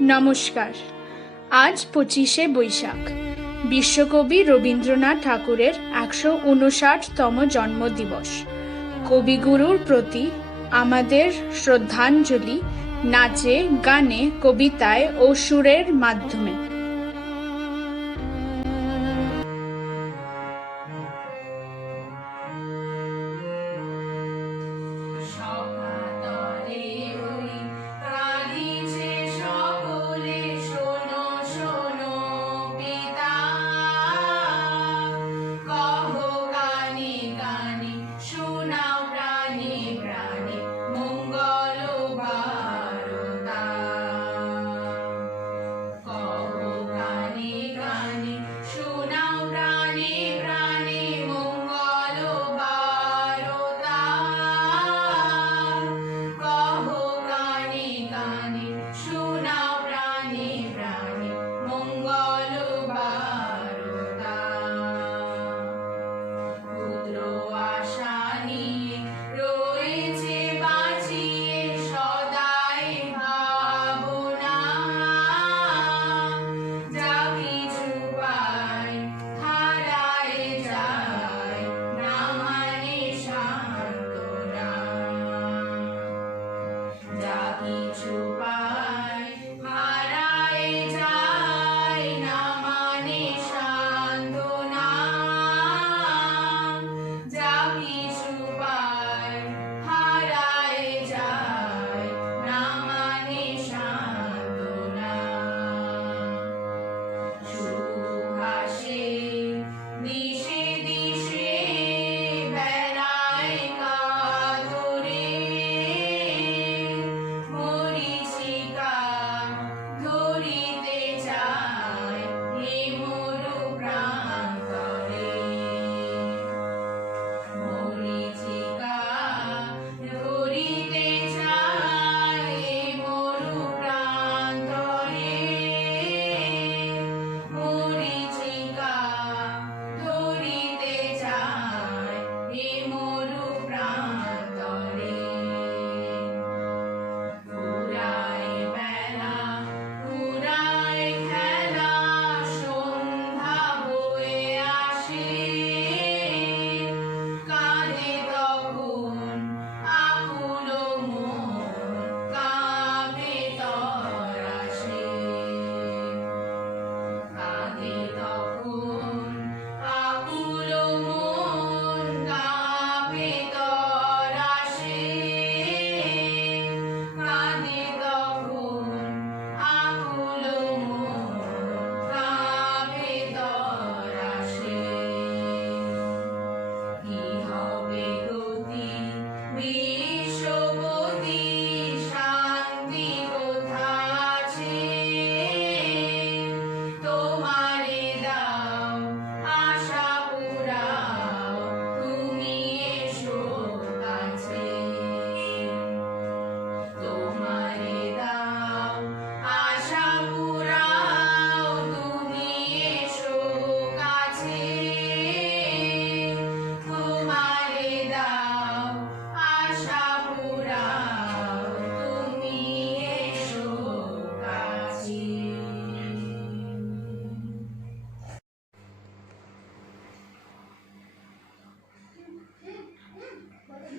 নমস্কার। আজ 25শে বৈশাখ, বিশ্বকবি রবীন্দ্রনাথ ঠাকুরের 159তম জন্মদিবস। কবিগুরুর প্রতি আমাদের শ্রদ্ধাঞ্জলি নাচে, গানে, কবিতায় ও সুরের মাধ্যমে।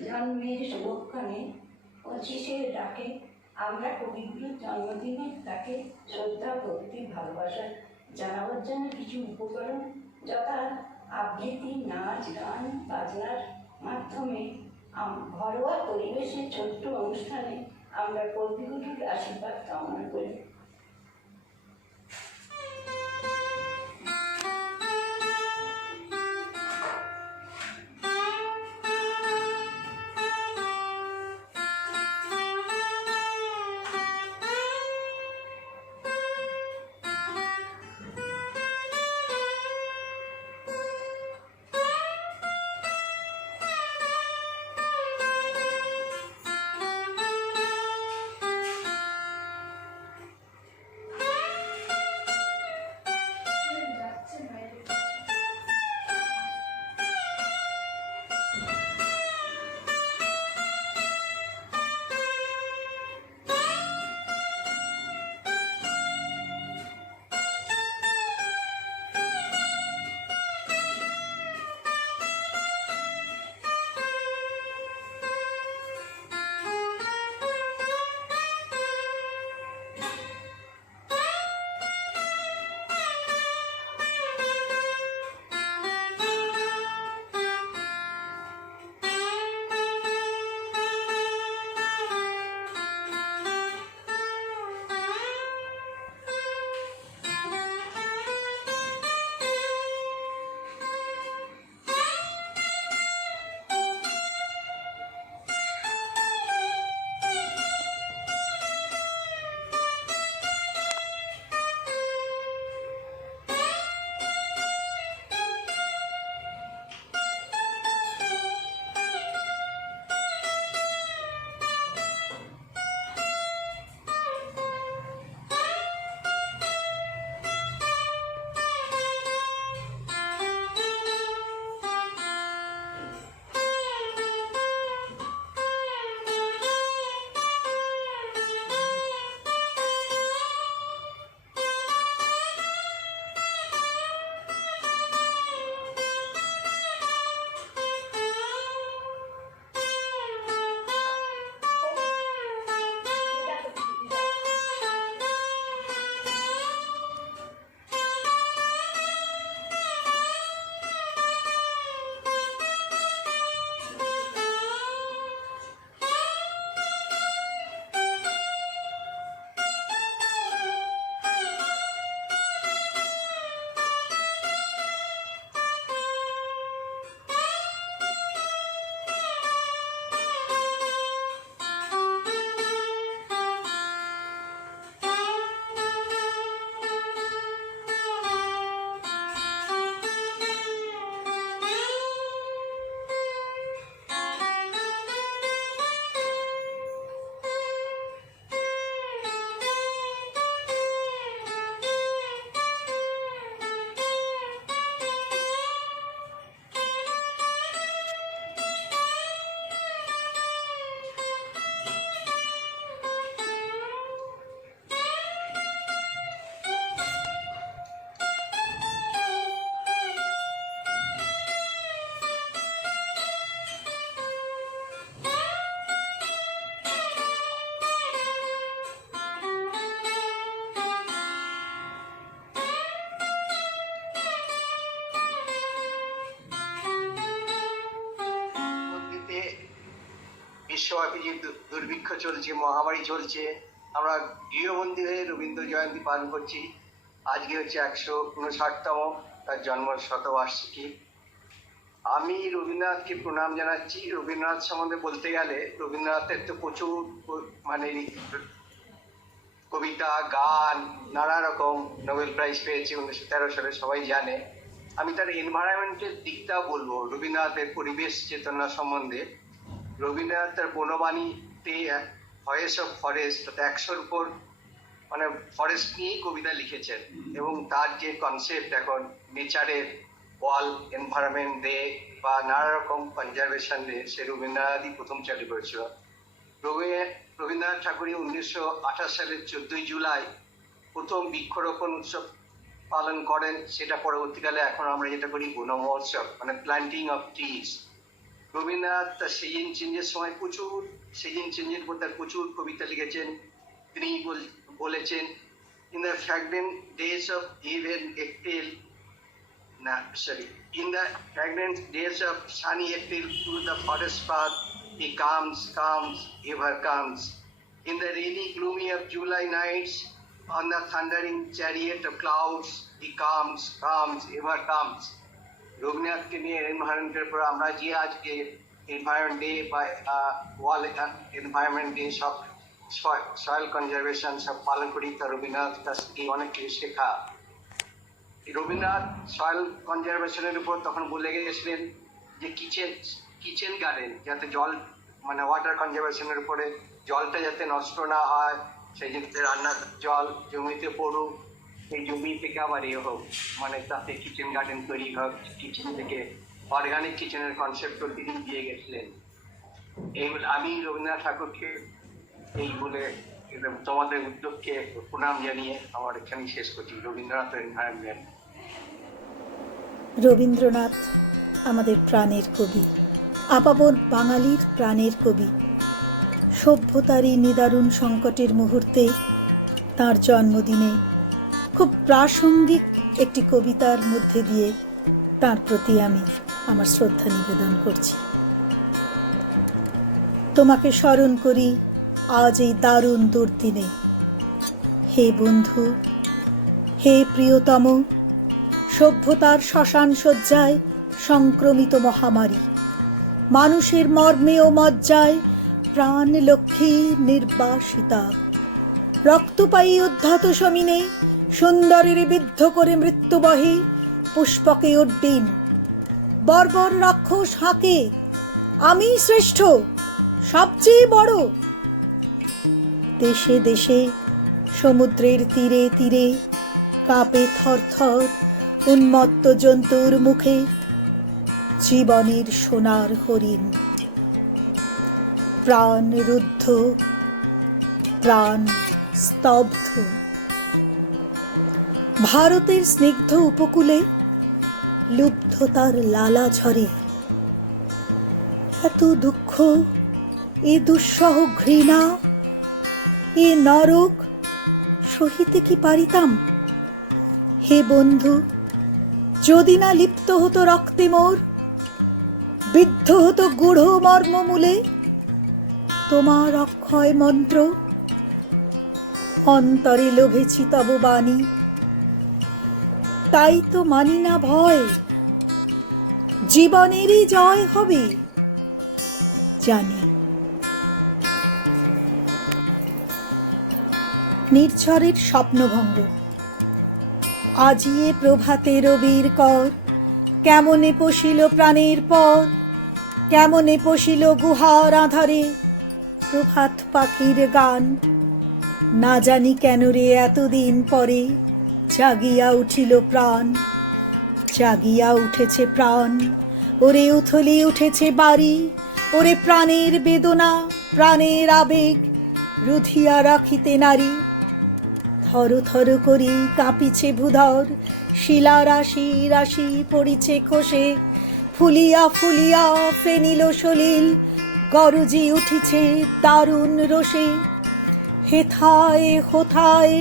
জন্মের শুভক্ষণে 25-এর ডাকে আমরা কবিগুরুর জন্মদিনে তাকে শ্রদ্ধা, ভক্তি, ভালোবাসা জানাবার জন্য কিছু উপকরণ যথা আবৃত্তি, নাচ, গান, বাজনার মাধ্যমে ঘরোয়া পরিবেশে ছোট্ট অনুষ্ঠানে আমরা কবিগুরুর আশীর্বাদ কামনা করি। বিশ্বব্যাপী যে দুর্ভিক্ষ চলছে, মহামারী চলছে, আমরা গৃহবন্দী হয়ে রবীন্দ্র জয়ন্তী পালন করছি। আজকে হচ্ছে 159তম তার জন্ম শতবার্ষিকী। আমি রবীন্দ্রনাথকে প্রণাম জানাচ্ছি। রবীন্দ্রনাথ সম্বন্ধে বলতে গেলে রবীন্দ্রনাথের তো প্রচুর মানে কবিতা, গান, নানা রকম, নোবেল প্রাইজ পেয়েছে 1913 সালে, সবাই জানে। আমি তার এনভায়রনমেন্টের দিকটাও বলবো, রবীন্দ্রনাথের পরিবেশ চেতনা সম্বন্ধে। রবীন্দ্রনাথ তার বনবাণীতে ভয়েস অফ ফরেস্ট, 100-র উপর মানে ফরেস্ট নিয়েই কবিতা লিখেছেন, এবং তার যে কনসেপ্ট এখন নেচারের ওয়ার্ল্ড এনভায়রনমেন্ট ডে বা নানা রকম কনজারভেশন ডে, সে রবীন্দ্রনাথই প্রথম চালু করেছিল। রবীন্দ্রনাথ ঠাকুরই 1928 সালের 14ই জুলাই প্রথম বৃক্ষরোপণ উৎসব পালন করেন। সেটা পরবর্তীকালে এখন আমরা যেটা করি বন মহোৎসব, মানে প্ল্যান্টিং অফ ট্রিজ। রবীন্দ্রনাথ তার সিজন চেঞ্জের সময় সিজন চেঞ্জের উপর তার প্রচুর কবিতা লিখেছেন। তিনি বলেছেন, in the fragrant days of even April in the fragrant days of sunny April through the forest path he comes, ever comes. In the rainy gloomy of July nights, on the thundering chariot of clouds he comes, ever comes. রবীন্দ্রনাথকে নিয়ে এনভায়রনমেন্টের পর আমরা যে আজকে environment day বা world environment day, সব soil conservation সব পালন করি, তা রবীন্দ্রনাথ কাছ থেকে অনেক কিছু শেখা। রবীন্দ্রনাথ সয়েল কনজারভেশনের উপর তখন বলে গিয়েছিলেন যে কিচেন গার্ডেন, যাতে জল মানে ওয়াটার কনজারভেশনের উপরে জলটা যাতে নষ্ট না হয়, সেই জন্য রান্নার জল জমিতে পড়ুক, এই জমি থেকে আবার হোক, মানে তাতে কিচেন গার্ডেন তৈরি হোক, কিচেন থেকে অর্গানিক কিচেনের কনসেপ্ট তিনি দিয়ে গেছিলেন। এই আমি রবীন্দ্রনাথ ঠাকুরকে এই বলে তোমাদের উদ্যোগকে প্রণাম জানিয়ে আমার এখানে শেষ করছি। রবীন্দ্রনাথ এনভায়রনমেন্ট। রবীন্দ্রনাথ আমাদের প্রাণের কবি, আপামর বাঙালির প্রাণের কবি। সভ্যতারই নিদারুণ সংকটের মুহূর্তে তাঁর জন্মদিনে খুব প্রাসঙ্গিক একটি কবিতার মধ্যে দিয়ে তাঁর প্রতি আমি আমার শ্রদ্ধা নিবেদন করছি। তোমাকে স্মরণ করি আজ এই দারুণ দুর্দিনে, হে বন্ধু, হে প্রিয়তম, সভ্যতার শ্মশান শয্যায় সংক্রমিত মহামারী, মানুষের মর্মে ও মজ্জায় প্রাণ লক্ষ্মী নির্বাসিতা, রক্তপায়ী উদ্ধত সমিনে সুন্দরের বিদ্ধ করে মৃত্যুবহে পুষ্পকে উড্ডিন, বর্বর রাক্ষস হাঁকে আমি শ্রেষ্ঠ, সবচেয়ে বড়। দেশে দেশে সমুদ্রের তীরে তীরে কাঁপে থরথর উন্মত্ত জন্তুর মুখে জীবনের সোনার হরিণ। প্রাণ রুদ্ধ, প্রাণ স্তব্ধ। ভারতের স্নিগ্ধ উপকূলে লুব্ধতার লালা ঝরে। এত দুঃখ, এ দুঃসহ ঘৃণা, এ নরক সহিতে কি পারিতাম? হে বন্ধু, যদি না লিপ্ত হতো রক্তে মোর, বিদ্ধ হতো গূঢ় মর্মমূলে তোমার অক্ষয় মন্ত্র, অন্তরে লোভেছি তব বাণী, তাই তো মানি না ভয়, জীবনেরই জয় হবে জানি। নির্ঝরের স্বপ্নভঙ্গ। আজিয়ে প্রভাতে রবির কর, কেমনে পশিল প্রাণের পর, কেমনে পশিল গুহার আধারে প্রভাত পাখির গান। না জানি কেন রে এতদিন পরে জাগিয়া উঠিল প্রাণ, জাগিয়া উঠেছে প্রাণ, ওরে উথলি উঠেছে বাড়ি, ওরে প্রাণের বেদনা, প্রাণের আবেগ রুধিয়া রাখিতে নারী। থর থর করি কাঁপিছে ভূধর, শিলা রাশি রাশি পড়িছে খসে, ফুলিয়া ফুলিয়া ফেনিল সলিল, গরজি উঠিছে দারুণ রোষে। হেথায় হোথায়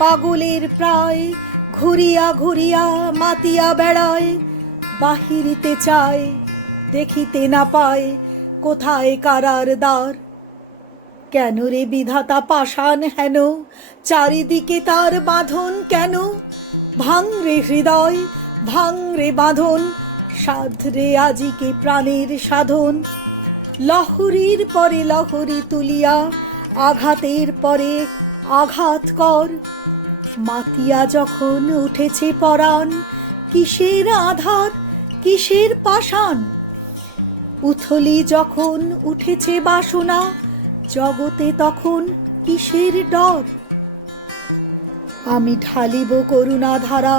পাগলের প্রায়, ঘুরিয়া ঘুরিয়া মাতিয়া বেড়ায়, বাহিরিতে চায় দেখিতে না পায় কোথায় কারার দ্বার। কেন রে বিধাতা পাষাণ হেন, চারিদিকে তার বাঁধন কেন? ভাঙ রে হৃদয়, ভাঙ রে বাঁধন, সাধরে আজিকে প্রাণের সাধন। লহরীর পরে লহরী তুলিয়া আঘাতের পরে আঘাত কর। মাতিয়া যখন উঠেছে পরাণ, কিসের আধার, কিসের পাষাণ? উথলি যখন উঠেছে বাসনা, জগতে তখন কিসের ডর? আমি ঢালিব করুণা ধারা,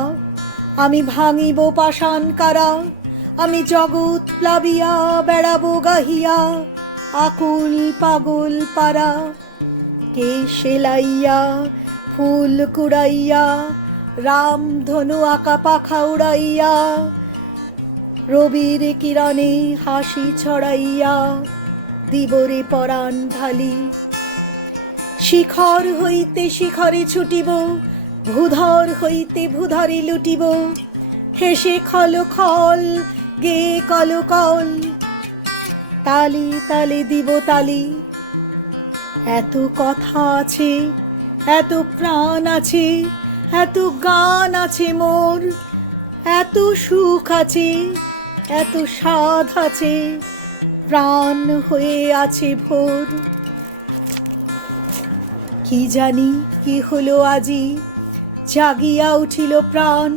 আমি ভাঙিব পাষাণ কারা, আমি জগৎ প্লাবিয়া বেড়াবো গাহিয়া আকুল পাগল পারা। কে সেলাইয়া ফুল কুড়াইয়া, রাম ধনু আঁকা পাখা উড়াইয়া, রবির কিরণে হাসি ছড়াইয়া দিবরে পরাণ ঢালি। শিখর হইতে শিখরে ছুটিব, ভূধর হইতে ভূধরে লুটিব, হেসে খল খল গে কল কল, তালি তালে দিব তালি। এত কথা আছে, এত প্রাণ আছে, এত গান আছে মোর, এত সুখ আছে, এত সাধ আছে, প্রাণ হয়ে আছে ভোর। কি জানি কি হলো আজি, জাগিয়া উঠিল প্রাণ,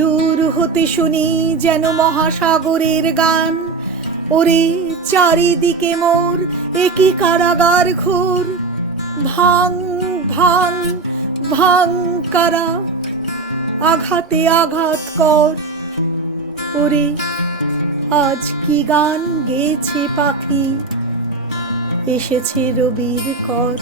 দূর হতে শুনি যেন মহাসাগরের গান। ওরে চারিদিকে মোর একই কারাগার ঘোর, ভাঙ ভাঙ ভাঙ কারা, আঘাতে আঘাত কর। ওরে আজ কি গান গেয়েছে পাখি, এসেছে রবির কর।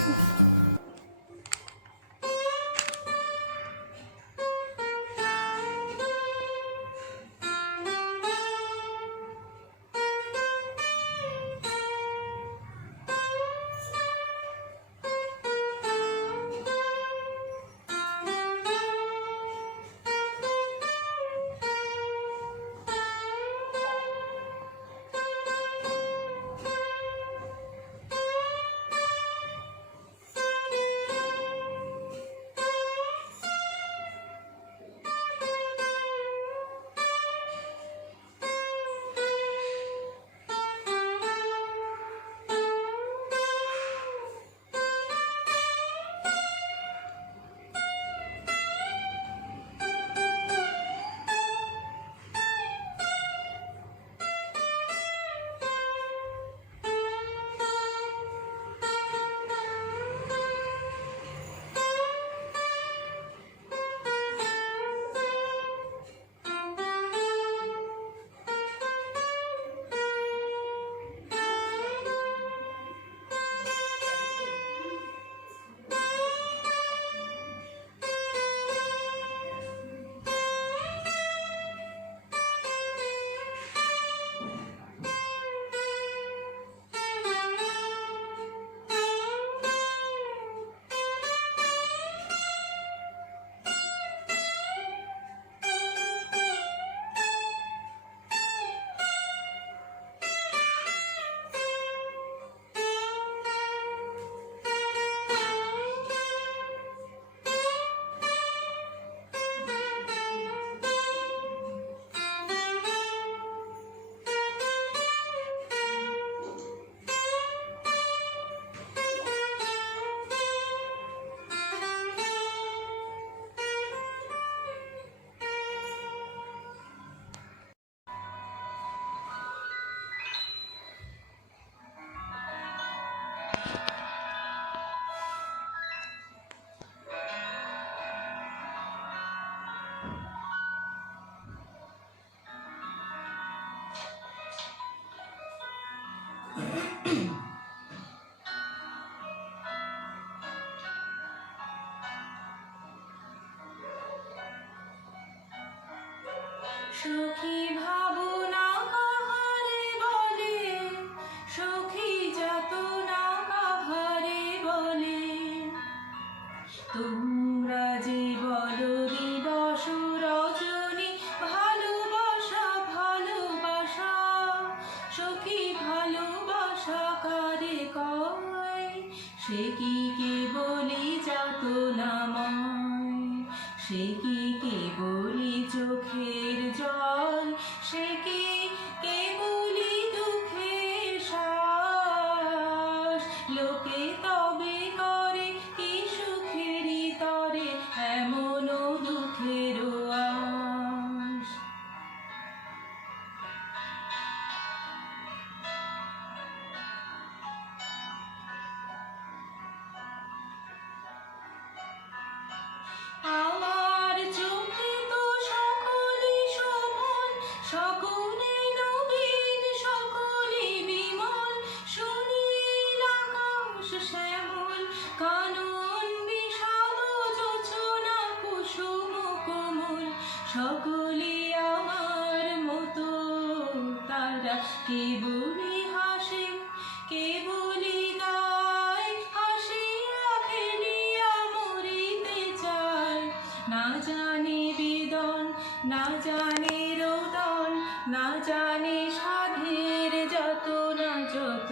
সখী ভাবনা কাহারে বলে, সখী যাতনা কাহারে বলে, তোমরা যে বলো দিবস রজনী, ভালোবাসা ভালোবাসা, সখী ভালোবাসা কারে কয়, সে কি কেবলি চোখের জল, সে কি কেবলি দুঃখের শ্বাস। লোকে তবে করে কি সুখেরই তরে এমনও দুঃখেরও আশ। আমার চোখে তো সকলে শোভন, সকলে নবীন, সকলে বিমল, সুনীল আকাশ শ্যামল কানন বিষাদ যোচনা কুসুম কোমল, সকলে আমার মতো তারা কেবলি হাসে, কেবলি গায়, হাসিয়া খেলিয়া মরিতে চায়। না জানে বেদন, না জানে রোদন, না জানে সাধের যত না যত।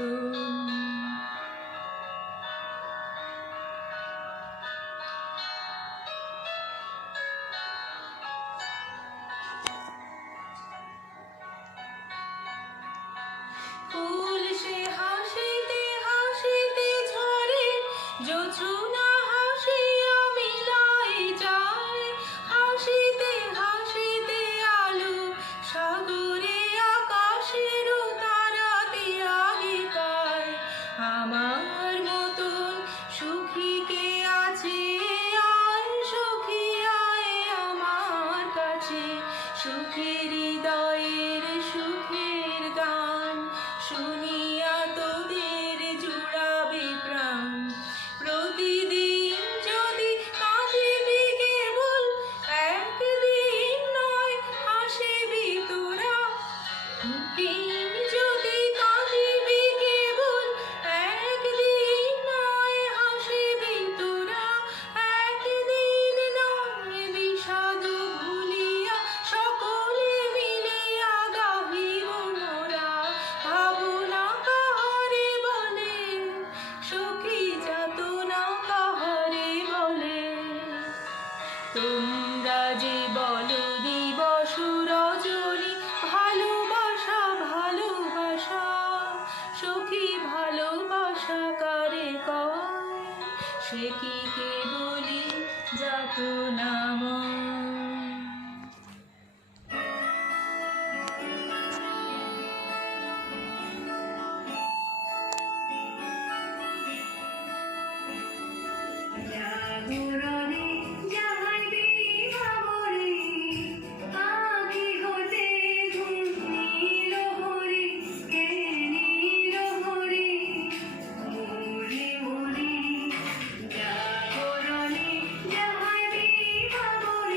ফুল সে হাসিতে হাসিতে ঝরে, যোছনা হাসিয়া মিলাই যায়। হাসিতে হাসিতে আলো সাগরে আকাশের তারাতে আগেকার। আমার মতন সুখী কে আছে, আয় সুখী আয় আমার কাছে। সুখের হৃদয়ের সুখের গান শুনিয়া তোদের জুড়াবে প্রাণ। প্রতিদিন যদি কাঁদিবি কেবল, একদিন নয় হাসিবি তোরা। দিন যদি কাঁদিবি কেবল, একদিন নয় হাসিবি তোরা। একদিন নয় বিষাদ ভুলিয়া সকলে মিলিয়া গাহিব মোরা। ভাবনা কাহারে বলে, সখী যাতনা কাহারে বলে। তোমরা যে বলো দিবস রজনী, ভালোবাসা ভালোবাসা, সখী ভালোবাসা কারে কয়, সে কি কেবলি যাতনাময়। জাগরণে যাহাইবি ভাবরে, আদি হতে ঘুম নীল হরি, কে নীল হরি মরি মরি। জাগরণে যাহাইবি ভাবরে,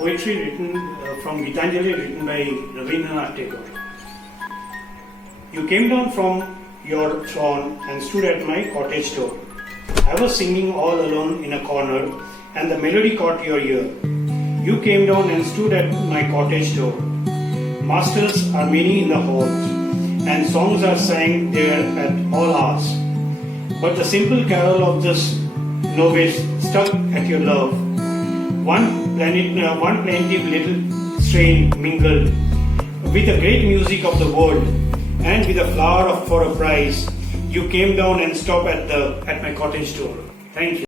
poetry written from Gitanjali, written by Rabindranath Tagore. You came down from your throne and stood at my cottage door. I was singing all alone in a corner, and the melody caught your ear. You came down and stood at my cottage door. Masters are many in the halls, and songs are sang there at all hours. But the simple carol of this novice stuck at your love. One plaintive little strain mingled with the great music of the world, and with a flower for a prize, you came down and stopped at my cottage door. Thank you.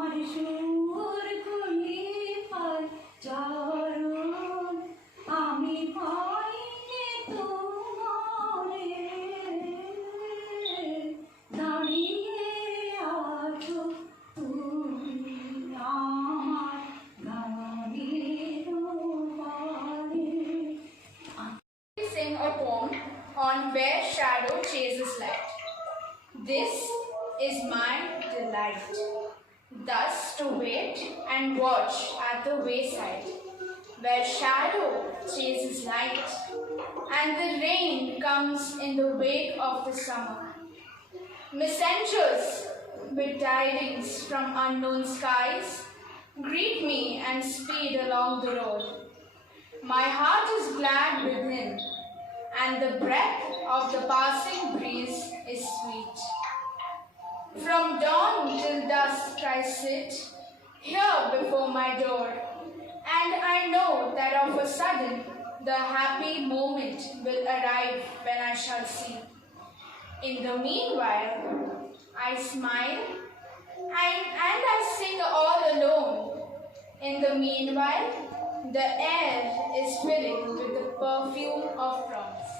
আমার সুর খুলি পাই চরণ আমি পাইনি তোমারে দাঁড়িয়ে আছো তুমি আমার গানের পারে। Sing a poem on where shadow chases light. This is my delight, thus to wait and watch at the wayside, where shadow chases light, and the rain comes in the wake of the summer. Messengers with tidings from unknown skies greet me and speed along the road. My heart is glad within, and the breath of the passing breeze is sweet. From dawn till dusk I sit here before my door, and I know that of a sudden the happy moment will arrive when I shall see. In the meanwhile, I smile and I sing all alone. In the meanwhile, the air is filling with the perfume of promise.